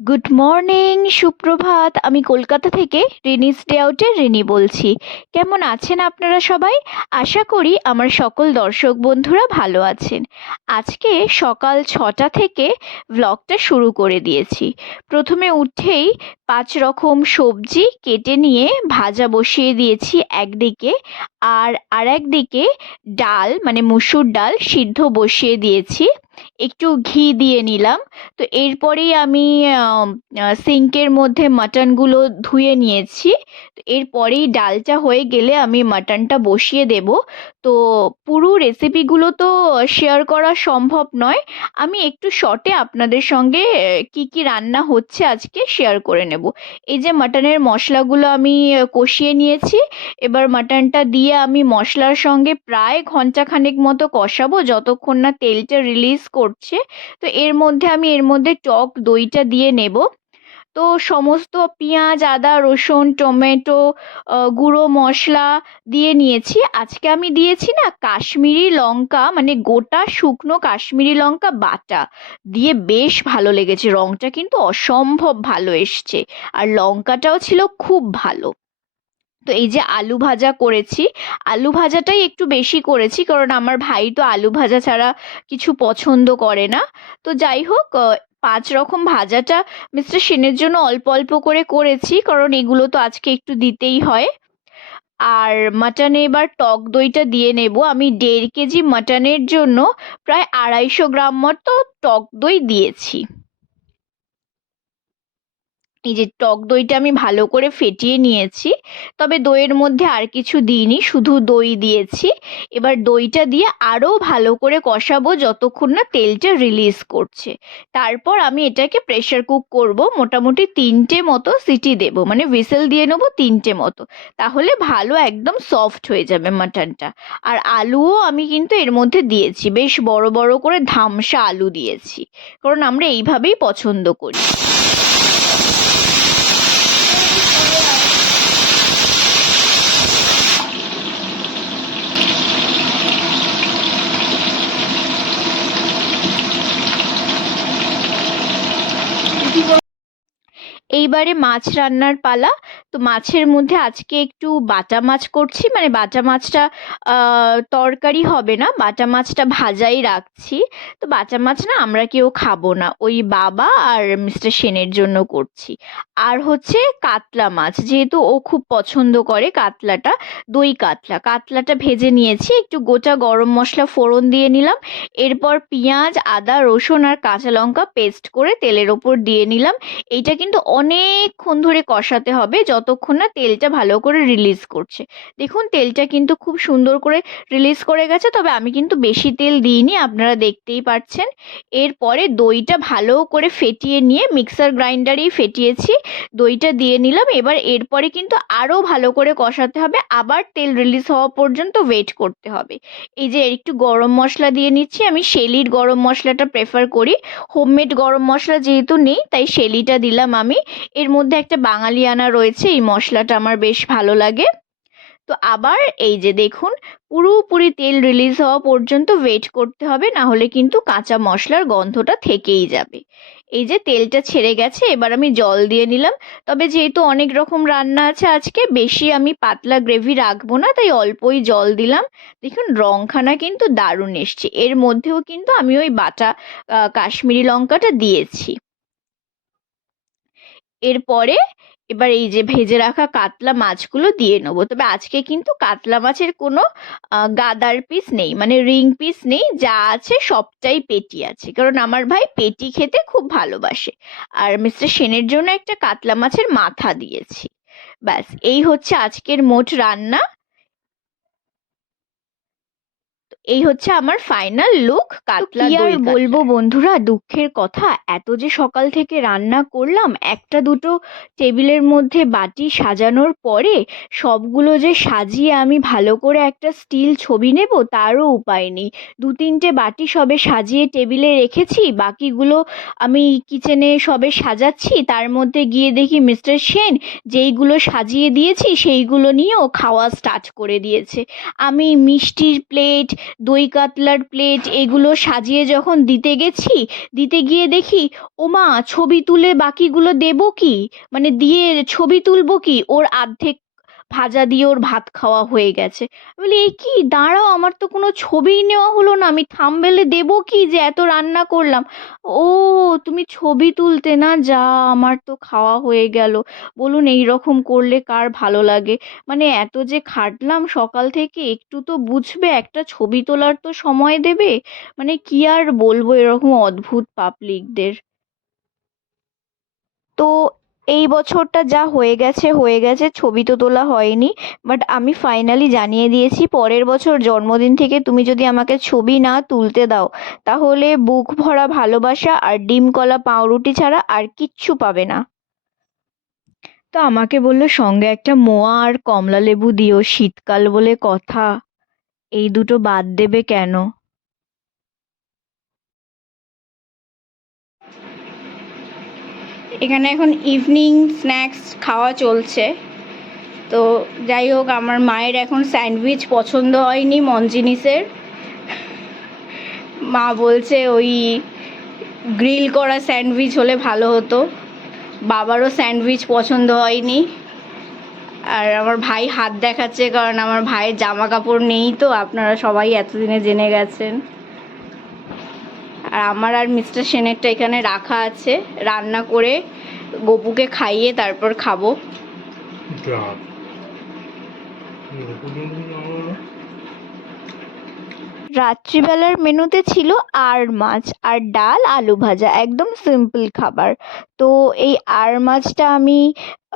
Good morning সুপ্রভাত। আমি কলকাতা থেকে রিনি স্টে আউটের রিনি বলছি। কেমন আছেন আপনারা সবাই? আশা করি আমার সকল দর্শক বন্ধুরা ভালো আছেন। আজকে সকাল ছটা থেকে ব্লগটা শুরু করে দিয়েছি। প্রথমে উঠেই পাঁচ রকম সবজি কেটে নিয়ে ভাজা বসিয়ে দিয়েছি একদিকে আর আর একদিকে ডাল মানে মুসুর ডাল সিদ্ধ বসিয়ে দিয়েছি। একটু ঘি দিয়ে নিলাম। তো এরপরেই আমি সিঙ্কের মধ্যে মাটনগুলো ধুয়ে নিয়েছি। তো এরপরেই ডালটা হয়ে গেলে আমি মাটনটা বসিয়ে দেব। তো পুরো রেসিপিগুলো তো শেয়ার করা সম্ভব নয়। আমি একটু শর্টে আপনাদের সঙ্গে কি কি রান্না হচ্ছে আজকে শেয়ার করে নেব। এই যে মাটনের মশলাগুলো আমি কষিয়ে নিয়েছি। এবার মাটনটা দিয়ে আমি মশলার সঙ্গে প্রায় ঘন্টাখানেক মতো কষাবো। যতক্ষণ না তেলটা রিলিজ করছে। তো এর মধ্যে আমি এর মধ্যে টক দইটা দিয়ে নেব। তো সমস্ত পেঁয়াজ, আদা, রসুন, টমেটো গুঁড়ো মশলা দিয়ে নিয়েছি। আজকে আমি দিয়েছি না কাশ্মীরি লঙ্কা মানে গোটা শুকনো কাশ্মীরি লঙ্কা বাটা। দিয়ে বেশ ভালো লেগেছে। রঙটা কিন্তু অসম্ভব ভালো এসছে। আর লঙ্কাটাও ছিল খুব ভালো। তো এই যে আলু ভাজা করেছি, আলু ভাজাটাই একটু বেশি করেছি কারণ আমার ভাই তো আলু ভাজা ছাড়া কিছু পছন্দ করে না। তো যাই হোক পাঁচ রকম ভাজাটা মিস্টার সেনের জন্য অল্প অল্প করে করেছি কারণ এগুলো তো আজকে একটু দিতেই হয়। আর মাটনে এবার টক দইটা দিয়ে নেব। আমি দেড় কেজি মাটনের জন্য প্রায় আড়াইশো গ্রাম মতো টক দই দিয়েছি। এই যে টক দইটা আমি ভালো করে ফেটিয়ে নিয়েছি, তবে দইয়ের মধ্যে আর কিছু দিইনি, শুধু দই দিয়েছি। এবার দইটা দিয়ে আরও ভালো করে কষাবো যতক্ষণ না তেলটা রিলিজ করছে। তারপর আমি এটাকে প্রেশার কুক করব, মোটামুটি তিনটে মতো সিটি দেব মানে হুইসেল দিয়ে নেব তিনটে মতো। তাহলে ভালো একদম সফট হয়ে যাবে মাটনটা আর আলুও আমি কিন্তু এর মধ্যে দিয়েছি, বেশ বড় বড় করে ধামসা আলু দিয়েছি। কারণ আমরা এইভাবেই পছন্দ করি। এইবারে মাছ রান্নার পালা। তো মাছের মধ্যে আজকে একটু বাটা মাছ করছি। মানে বাটা মাছটা তরকারি হবে না। বাটা মাছটা ভাজাই রাখছি। তো বাটা মাছ না আমরা কেউ খাব না। ওই বাবা আর মিস্টার সেনের জন্য করছি। আর হচ্ছে কাতলা মাছ। যেহেতু ও খুব পছন্দ করে কাতলাটা, দই কাতলা। কাতলাটা ভেজে নিয়েছি। একটু গোটা গরম মশলা ফোড়ন দিয়ে নিলাম। এরপর পেঁয়াজ, আদা, রসুন আর কাঁচা লঙ্কা পেস্ট করে তেলের ওপর দিয়ে নিলাম। এইটা কিন্তু অনেকক্ষণ ধরে কষাতে হবে যতক্ষণ না তেলটা ভালো করে রিলিজ করছে। দেখুন, তেলটা কিন্তু খুব সুন্দর করে রিলিজ করে গেছে, তবে আমি কিন্তু বেশি তেল দিইনি, আপনারা দেখতেই পাচ্ছেন। এরপরে দইটা ভালো করে ফেটিয়ে নিয়ে মিক্সার গ্রাইন্ডারেই ফেটিয়েছি, দইটা দিয়ে নিলাম, এবার এরপরে কিন্তু আরও ভালো করে কষাতে হবে, আবার তেল রিলিজ হওয়া পর্যন্ত ওয়েট করতে হবে। এই যে একটু গরম মশলা দিয়ে নিচ্ছি, আমি শেলির গরম মশলাটা প্রেফার করি হোমমেড গরম মশলা যেহেতু নেই, তাই শেলিটা দিলাম আমি এর মধ্যে একটা বাঙালিয়ানা রয়েছে, এই মশলাটা আমার বেশ ভালো লাগে। তো আবার এই যে দেখুন, পুরোপুরি তেল রিলিজ হওয়া পর্যন্ত ওয়েট করতে হবে, না হলে কিন্তু কাঁচা মশলার গন্ধটা থেকেই যাবে। এই যে তেলটা ছেড়ে গেছে, এবার আমি জল দিয়ে নিলাম। তবে যেহেতু অনেক রকম রান্না আছে আজকে, বেশি আমি পাতলা গ্রেভি রাখব না, তাই অল্পই জল দিলাম। দেখুন, রংখানা কিন্তু দারুণ এসছে। এর মধ্যেও কিন্তু আমি ওই বাটা কাশ্মীরি লঙ্কাটা দিয়েছি। এরপরে এবার এই যে ভেজে রাখা কাতলা মাছগুলো দিয়ে নেব। তবে আজকে কিন্তু কাতলা মাছের কোনো গাদার পিস নেই মানে রিং পিস নেই, যা আছে সবটাই পেটি আছে। কারণ আমার ভাই পেটি খেতে খুব ভালোবাসে। আর মিস্টার সেনের জন্য একটা কাতলা মাছের মাথা দিয়েছি। ব্যাস, এই হচ্ছে আজকের মোট রান্না। এই হচ্ছে আমার ফাইনাল লুক কাতলা আর বলব বন্ধুরা দুঃখের কথা এত যে সকাল থেকে রান্না করলাম একটা দুটো টেবিলের মধ্যে বাটি সাজানোর পরে সবগুলো যে সাজিয়ে আমি ভালো করে একটা স্টিল ছবি নেব তারও উপায় নেই। দু তিনটে বাটি সবে সাজিয়ে টেবিলে রেখেছি বাকিগুলো আমি কিচেনে সবে সাজাচ্ছি তার মধ্যে গিয়ে দেখি মিস্টার সেন যেইগুলো সাজিয়ে দিয়েছি সেইগুলো নিয়েও খাওয়া স্টার্ট করে দিয়েছে। আমি মিষ্টির প্লেট দই কাতলার প্লেট এগুলো সাজিয়ে যখন দিতে গেছি, দিতে গিয়ে দেখি ও মা ছবি তুলে বাকিগুলো দেবো কি? মানে দিয়ে ছবি তুলবো কি? ওর অর্ধেক ভাজা দিয়ে ওর ভাত খাওয়া হয়ে গেছে। আমি বলি এ কি? দাঁড়াও, আমার তো কোনো ছবিই নেওয়া হলো না। আমি থামবেলে দেবো কি যে এত রান্না করলাম? ও, তুমি ছবি তুলতে না, যা, আমার তো খাওয়া হয়ে গেল। বলুন, এই রকম করলে কার ভালো লাগে? মানে এত যে খাটলাম সকাল থেকে, একটু তো বুঝবে, একটা ছবি তোলার তো সময় দেবে। মানে কি আর বলব, এরকম অদ্ভুত পাবলিকদের। তো এই বছরটা যা হয়ে গেছে হয়ে গেছে, ছবি তো তোলা হয়নি বাট আমি ফাইনালি জানিয়ে দিয়েছি, পরের বছর জন্মদিন থেকে তুমি যদি আমাকে ছবি না তুলতে দাও, তাহলে বুক ভরা ভালোবাসা আর ডিম কলা পাউরুটি ছাড়া আর কিচ্ছু পাবে না। তো আমাকে বলল, সঙ্গে একটা মোয়া আর কমলা লেবু দিও, শীতকাল বলে কথা, এই দুটো বাদ দেবে কেন? এখানে এখন ইভিনিং স্ন্যাক্স খাওয়া চলছে। তো যাই হোক, আমার মায়ের এখন স্যান্ডউইচ পছন্দ হয়নি মঞ্জিনিসের মা বলছে ওই গ্রিল করা স্যান্ডউইচ হলে ভালো হতো। বাবারও স্যান্ডউইচ পছন্দ হয়নি। আর আমার ভাই হাত দেখাচ্ছে, কারণ আমার ভাইয়ের জামা কাপড় নেই তো, আপনারা সবাই এতদিনে জেনে গেছেন। আর আমার আর মিস্টার সেনেরটা এখানে রাখা আছে। রান্না করে গপুকে খাইয়ে তারপর খাব। রাত্রিবেলার মেনুতে ছিল আর মাছ আর ডাল আলু ভাজা একদম সিম্পল খাবার। তো এই আর মাছটা আমি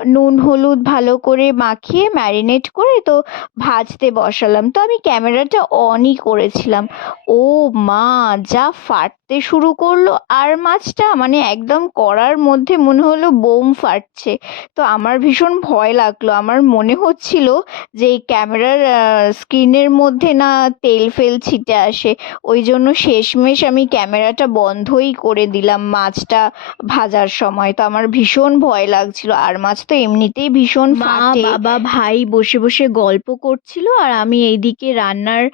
নুন হলুদ ভালো করে মাখিয়ে ম্যারিনেট করে তো ভাজতে বসালাম। তো আমি ক্যামেরাটা অনই করেছিলাম। ও মা যা ফাটতে শুরু করল আর মাছটা মানে একদম কড়ার মধ্যে মনে হলো বোম ফাটছে। তো আমার ভীষণ ভয় লাগল। আমার মনে হচ্ছিল যে ক্যামেরার স্ক্রিনের মধ্যে না তেল ফেল ছিটে আসে। ওই জন্য শেষমেশ আমি ক্যামেরাটা বন্ধই করে দিলাম মাছটা ভাজার সময়। তো আমার ভীষণ ভয় লাগছিল। আর মাছ তো এমনিতেই ভীষণ ফাটে। বাবা ভাই বসে বসে গল্প করছিল আর আমি এইদিকে রান্নার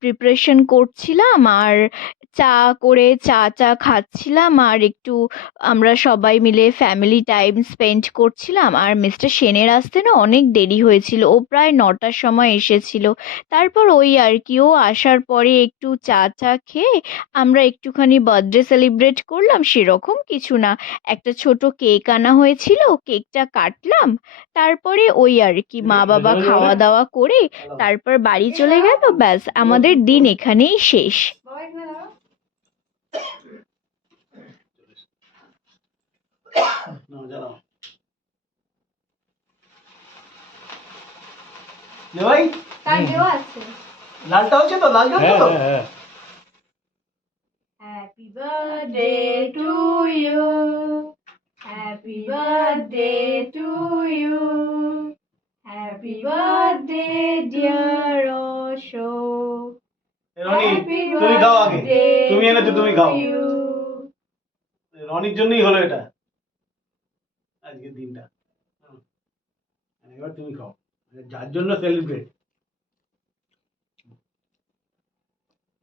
প্রিপারেশন করছিলাম। আর চা করে চা চা খাচ্ছিলাম আর একটু আমরা সবাই মিলে ফ্যামিলি টাইম স্পেন্ড করছিলাম। আর মিস্টার সেনের আসতে না অনেক দেরি হয়েছিল। ও প্রায় নটার সময় এসেছিল। তারপর ওই আর কি, ও আসার পরে একটু চা চা খেয়ে আমরা একটুখানি বার্থডে সেলিব্রেট করলাম। সেরকম কিছু না। একটা ছোট কেক আনা হয়েছিল। কেকটা কাটলাম। তারপরে ওই আর কি, মা বাবা খাওয়া দাওয়া করে তারপর বাড়ি চলে গেল। ব্যাস, আমাদের দিন এখানেই শেষ। না জ্বালাও লে ভাই তার দেওয়া আছে লালটা হচ্ছে তো লাল জল তো happy birthday to you happy birthday to you happy birthday dear Ashok Roni তুমি খাও আগে। তুমি এনেছো তুমি খাও। রনির জন্যই হলো এটা আজকের দিনটা হুম। এবার তুমি খাও। মানে যার জন্য সেলিব্রেট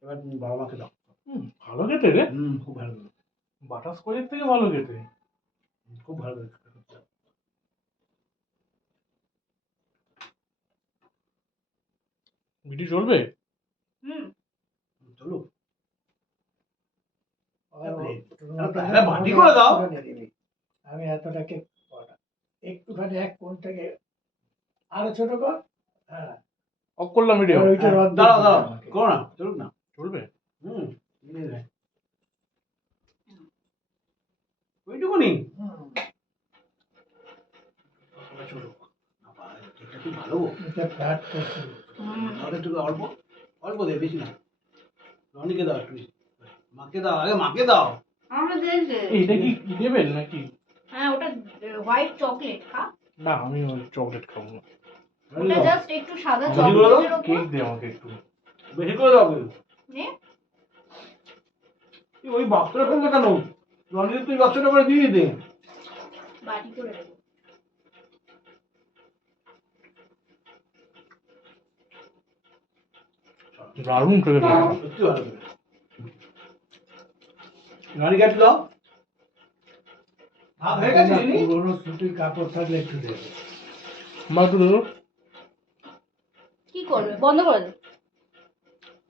এবার তুমি বাবা মাকে দাও। ভালো খেতে রে। হুম খুব ভালো বাটার স্কচের থেকে ভালো খেতে। খুব ভালো ভিডিও চলবে? হুম। চলো। বাটি করে দাও। একটুখানি আমি এতটাকে একটুখানি এক কোণ থেকে আরও ছোট কর। হ্যাঁ। অফ করলাম ভিডিও অর্ধেক দাঁড়াও দাঁড়াও। করো না চলুক না। চলবে? হুম ওইটুকুনি ভালো? অল্প অল্প দে বেশি না। রনিকে দাও একটু মাকে দাও আগে মাকে দাও। এটা কি দেবেন নাকি? হ্যাঁ ওটা হোয়াইট চকলেট খা। না আমি চকলেট খাব না। ওটা দাও। জাস্ট একটু সাদা বেশি করে দাও। চকলেটের উপর কেক দে আমাকে একটু। বেশি করে দাও নে। ওই বাক্সটা ফেললে কেন? রনি তুই বাক্সটা করে দিয়ে দে। বাটি করে দেবো। দারুণ খেতে সত্যি ভালো করে ননি হয়ে গেছে পুরোনো সুতির কাপড় থাকলে একটু দেবে মা একটু দেবো কি করবে বন্ধ করে দে।